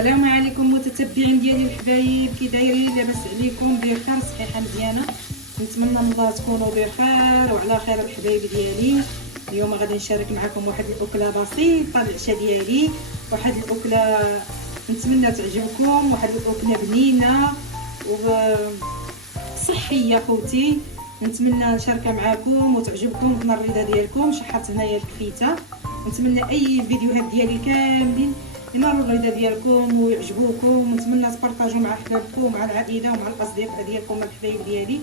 السلام عليكم متتبعين ديالي الحبايب، كي دايرين؟ لاباس عليكم؟ بخير، صحيحه مزيانه. نتمنى من الله تكونوا بخير وعلى خير الحبايب ديالي. اليوم غادي نشارك معكم واحد الاكله بسيطه للعشاء ديالي، واحد الاكله نتمنى تعجبكم، واحد الاكله بنينه وصحيه خوتي. نتمنى نشاركها معكم وتعجبكم من الرضا ديالكم. شحرت هنايا الكفيته، نتمنى اي فيديوهات ديالي كاملين ينالوا الرضا ديالكم ويعجبوكم. نتمنى تبارطاجوا مع احبابكم ومع العائله ومع الاصدقاء ديالكم الحبايب ديالي.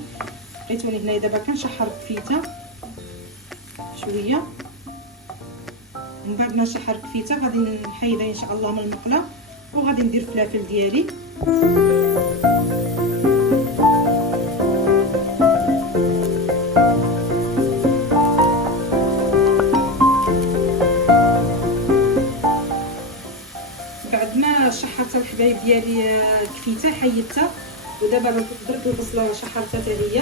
لقيتوني هنايا دابا كنشحر الكفيته شويه، من بعد ما نشحر الكفيته غادي نحيدها ان شاء الله من المقله وغادي ندير الفلافل ديالي. بعد ما شحرت الحبايب ديالي الكفيته حيدتها، ودابا درت البصله شحرتها حتى هي.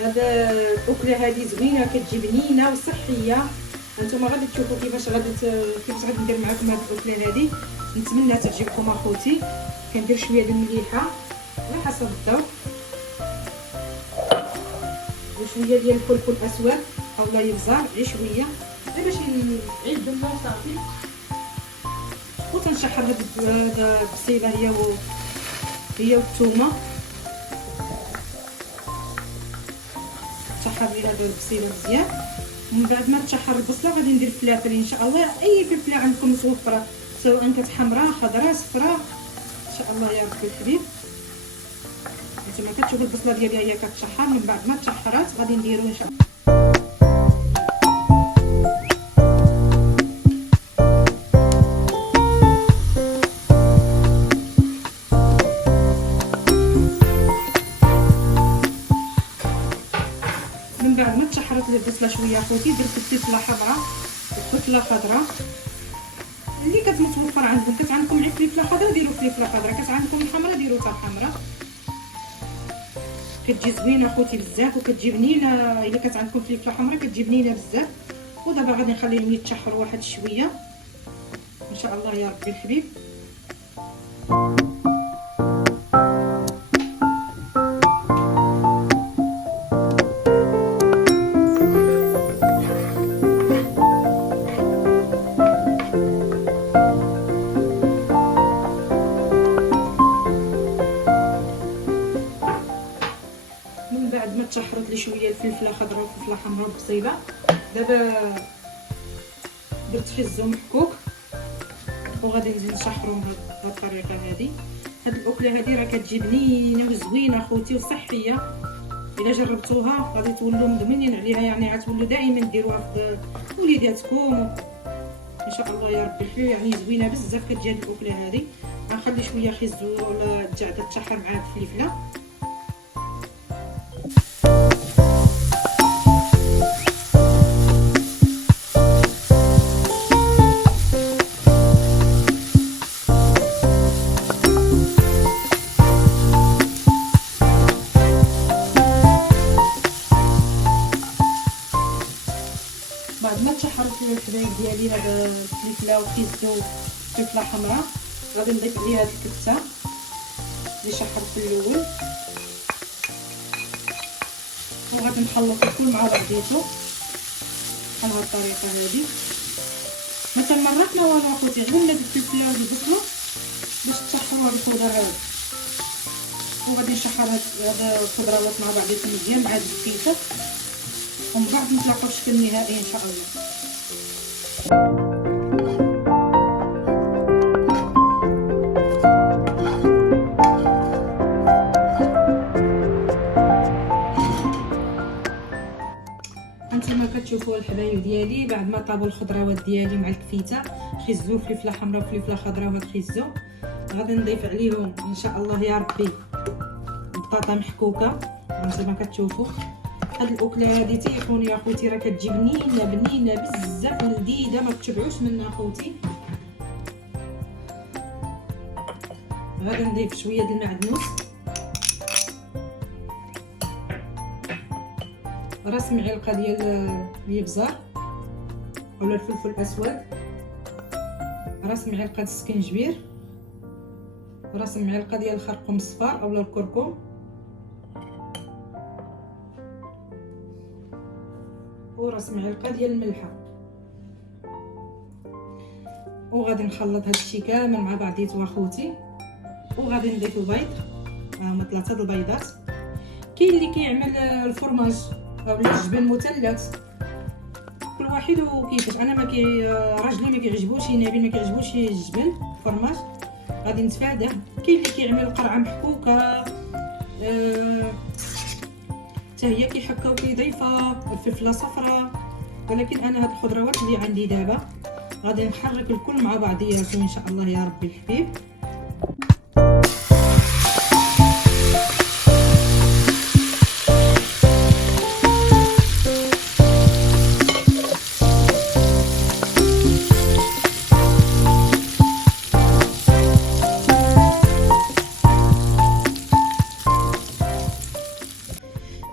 هذا الاكله هذه زوينه، كتجي بنينه وصحيه. هانتوما غادي تشوفوا كيفاش غادي ندير معكم هذه الاكله هذه. نتمنى تعجبكم اخوتي. كندير شويه ديال المليحه على حسب الذوق، وشويه ديال الفلفل الاسود اولا يبزار غير شويه غير باش يعيد اللون صافي. وتنشحر هاد البصيله هي والثومه. نشحر لي هاد البصيله مزيان. ومن بعد ما تشحر البصله غادي ندير الفلافل ان شاء الله. اي فلفله عندكم متوفره، سواء كانت حمراء خضراء صفراء ان شاء الله يا ربي الحبيب. نتوما كتشوفوا البصله ديالي هي كتشحر. من بعد ما تشحرات غادي نديرو ان شاء الله من بعد ما تشحرت البصله شويه اخوتي درت الفلفله حمراء والفلفله خضراء اللي كتمتوفر عندكم. كانت عندكم غير فلفله خضراء ديروا فلفله خضراء، كانت عندكم الحمراء ديروا حتى الحمراء. كتجي زوينه اخوتي بزاف وكتجي بنينه. الا كانت عندكم فلفله حمراء كتجي بنينه بزاف. ودابا غادي نخليهم يتشحروا واحد شويه ان شاء الله يا ربي الحبيب. من بعد ما تشحرت لي شويه الفلفله خضراء والفلفله حمراء والبصيله، دابا درت خزو محكوك وغادي نزيد نشحرهم بهذه الطريقه هذه. هاد الاكله هذه راه كتجي بنينه وزوينه اخوتي وصحيه. الا جربتوها غادي تولوا مدمنين عليها، يعني غتولوا دائما ديروها في وليداتكم ان شاء الله يا ربي الحبيب. يعني زوينه بزاف كتجي هاد الاكله هذه. غنخلي شويه خزو ولا الجعده تشحر مع هاد الفلفله. بعد ما تشحرت الحبايب ديالي هذا الفلفله والخيزو والفلفله حمراء غادي نضيف عليها هاد الكبته اللي شحرت في الاول وغادي نخلط الكل مع بعضياتو بحال هاد الطريقه هذه. ما تمرقنا والو اخوتي، غير ولات الفلفله والبصله باش تشحروا هاد الخضر هذا. وغادي نشحر هاد الخضروات مع بعضياتهم مزيان مع هاد الكبته، ومن بعد نتلاقاو في الشكل النهائي ان شاء الله. هانتوما كتشوفوا الحبايب ديالي بعد ما طابوا الخضروات ديالي مع الكفيته، خزو فلفله حمراء وفلفله خضراء وهاد الخزو. غادي نضيف عليهم ان شاء الله يا ربي بطاطا محكوكه. هانتوما كتشوفوا هاد الاكله هادي تيقوني يا اخوتي راه كتجي بنينه بزاف ولذيذه، ما تشبعوش منها اخوتي. غادي نضيف شويه ديال المعدنوس، راس معلقه ديال الابزار ولا الفلفل الاسود، راس معلقه السكنجبير، راس معلقه ديال الخرقوم الصفار اولا الكركم، وراس معلقه ديال الملحه. وغادي نخلط هادشي كامل مع بعضيتو اخوتي. وغادي نضيفو بيض، هما 3 البيضات. كاين اللي كيعمل الفرماج اولا الجبن مثلث، كل واحد وكيفاش. انا راجلي ما كيعجبوش، نبيل ما كيعجبوش الجبن فرماج، غادي نتفاداه. كاين اللي كيعمل قرعه محكوكه، حتى هي كيحكا وكيضيفها الفلفله صفراء. ولكن انا هاد الخضروات اللي عندي دابا غادي نحرك الكل مع بعضياتهم ان شاء الله يا ربي الحبيب.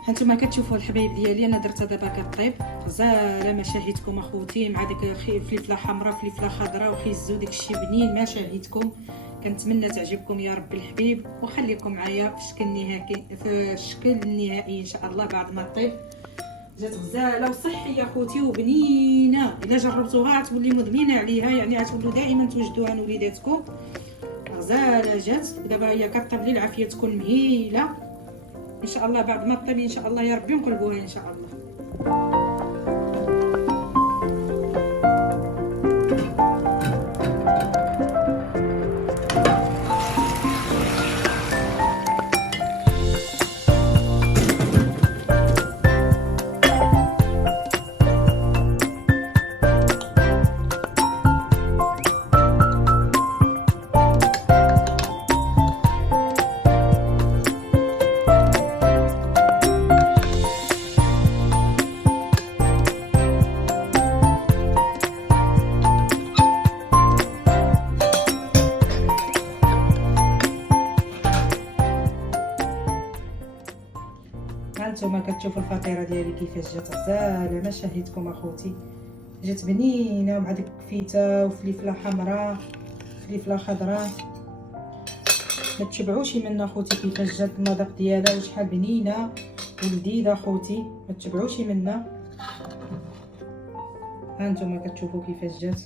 هانتوما كتشوفوا الحبايب ديالي، انا درتها دابا كطيب غزاله ما شاهيتكم اخوتي، مع داك فلفله حمراء فلفله خضراء وخيزو داكشي بنين ما شاهيتكم. كنتمنى تعجبكم يا ربي الحبيب، وخليكم معايا في الشكل النهائي ان شاء الله بعد ما طيب. جات غزاله وصحيه اخوتي وبنينه، الا جربتوها غتولي مدمنه عليها، يعني غتولوا دائما توجدوها لوليداتكم. غزاله جات دابا هي كطيب للعافيه تكون مهيله ان شاء الله. بعد ما طيب ان شاء الله يا ربي نقلبوها ان شاء الله. هانتوما كتشوفوا الفطيره ديالي كيفاش جات غزاله ما شاهيتكم اخوتي. جات بنينه مع ديك الكفيته وفلفله حمراء فلفله خضراء. ما تشبعوش منها اخوتي كيفاش جات المذاق ديالها وشحال بنينه ولذيذه اخوتي، ما تشبعوش منها. هانتوما كتشوفوا كيفاش جات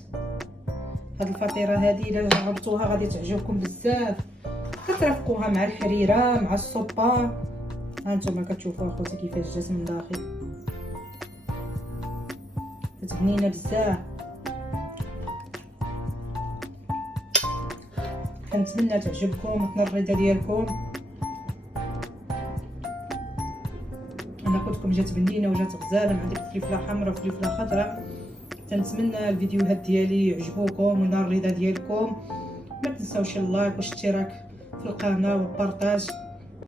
هاد الفطيره هذه. الا جربتوها غادي تعجبكم بزاف، كترافقوها مع الحريره مع الصوبه. هانتوما كتشوفوا اخوتي كيفاش جات من داخل، جات بنينه بزاف. كنتمنى تعجبكم وتنال الرضا ديالكم. انا قلت لكم جات بنينه وجات غزاله مع ديك الفلفله حمراء وفلفله خضراء. كنتمنى الفيديوهات ديالي يعجبوكم ونال الرضا ديالكم. ما تنساوش اللايك والاشتراك في القناه والبارطاج.